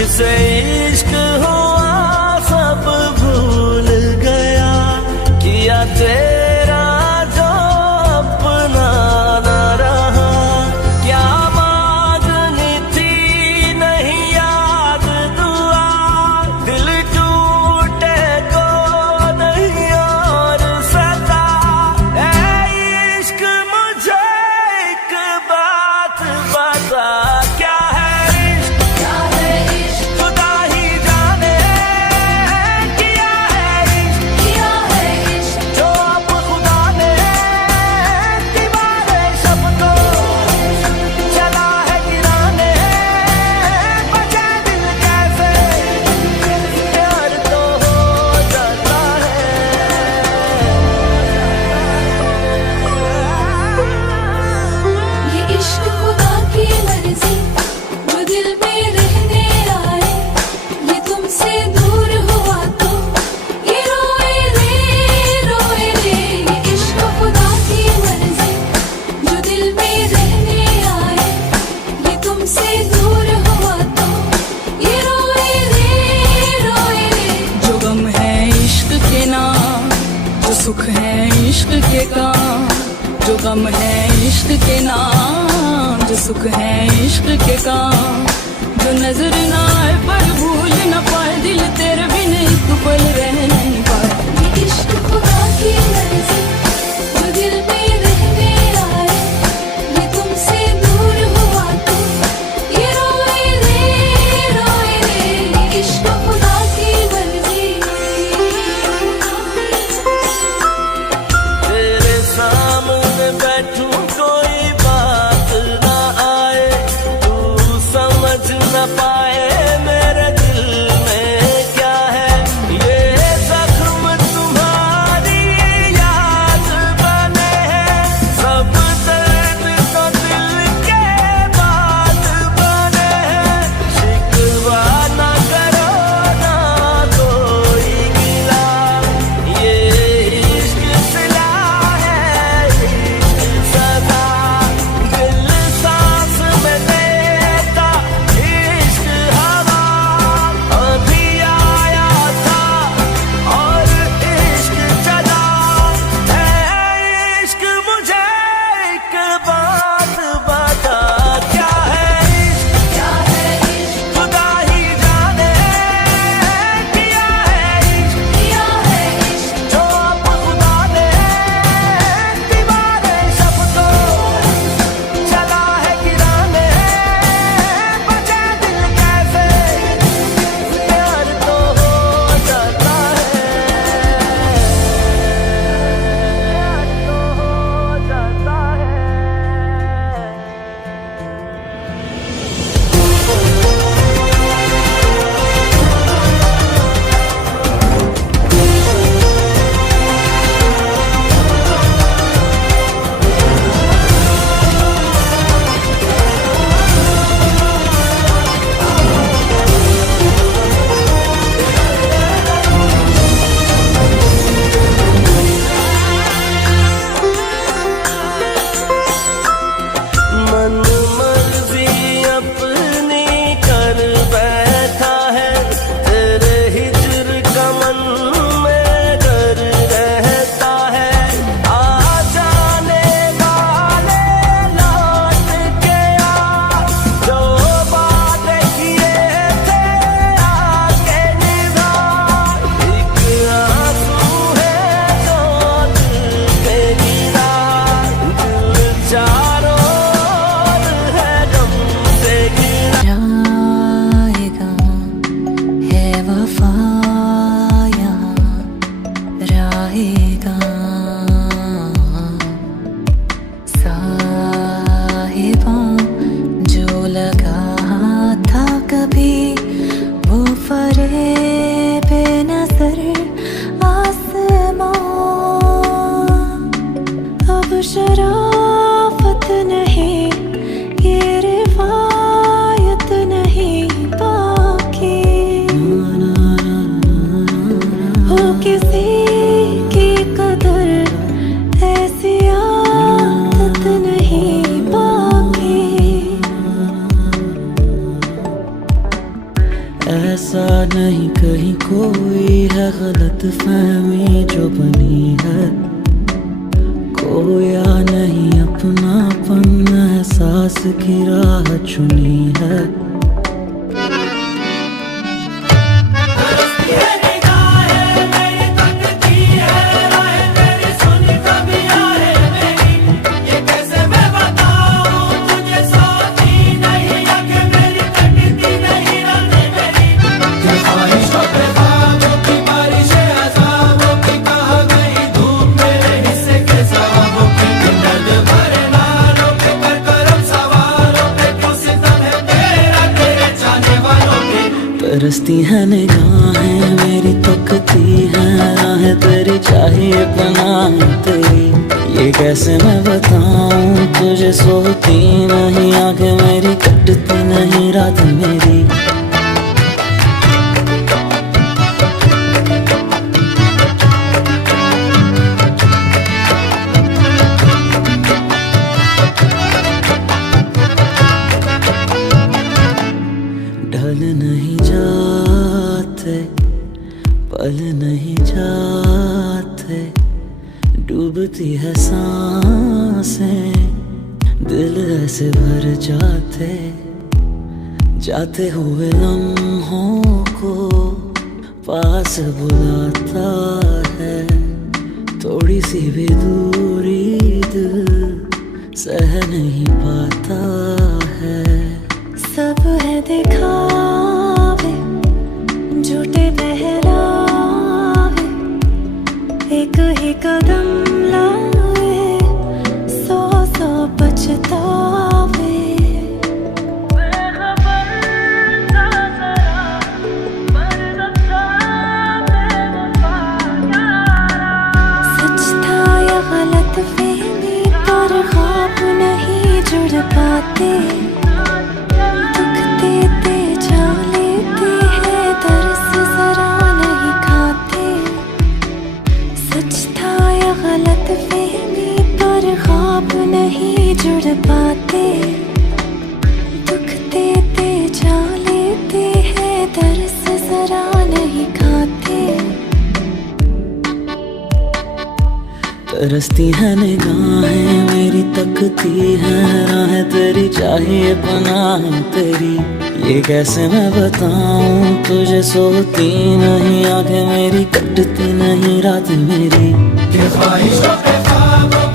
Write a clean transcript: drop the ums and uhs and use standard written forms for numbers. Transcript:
मुझसे इश्क हुआ सब भूल गया, किया तेरा जो अपना न रहा। क्या मांगनी थी नहीं याद दुआ, दिल टूटे को नहीं और सता। ऐ इश्क मुझे एक बात बता, क्या है सुख है इश्क के काम, जो गम है इश्क के नाम, जो सुख है इश्क के काम। जो नजर ना आए पर भूल न पाए, दिल तेरे बिन एक पल रह नहीं पाए। ये इश्क खुदा की मर्जी, जो दिल में रहने आए, ये तुमसे दूर हुआ तो ये रोए रे, ये इश्क खुदा की मर्जी। सामने बैठूं कोई बात ना आए, तू समझ न पाए मेरे दिल में क्या है। ये जख्म तुम्हारी याद बने हैं, सब दर्द तो दिल के बात बने हैं। शिकवा ना करो ना कोई गिला, ये इश्क सिला सदा दिल सांस में देता, इश्क ऐसा नहीं कहीं कोई है गलत फहमी जो बनी है, खोया नहीं अपनापन एहसास की राह चुनी है। तरसती है निगाहें मेरी, तकती है राहें तेरी, चाहिए पनाह तेरी। ये कैसे मैं बताऊं तुझे, सोती नहीं आंखें मेरी, कटती नहीं रात मेरी। ढल नहीं जाते पल नहीं जाते, डूबती है सांसें दिल ऐसे भर जाते, जाते हुए लम्हों को पास बुलाता है, थोड़ी सी भी दूरी दिल सह नहीं पाता है। सब है दिखावे झूठे बहलावे, एक ही कदम लाए 100 पछतावे। सच था या गलत फहमी, पर ख्वाब नहीं जुड़ पाते। नहीं जुड़ पाते, दुख देते जा लेते हैं, दर्द जरा नहीं खाते। तरसती है निगाहें मेरी, तकती है राहें तेरी, चाहिए पनाह तेरी। ये कैसे मैं बताऊं तुझे, सोती नहीं आंखें मेरी, कटती नहीं रात मेरी। ख्वाहिशों पे ख्वाबों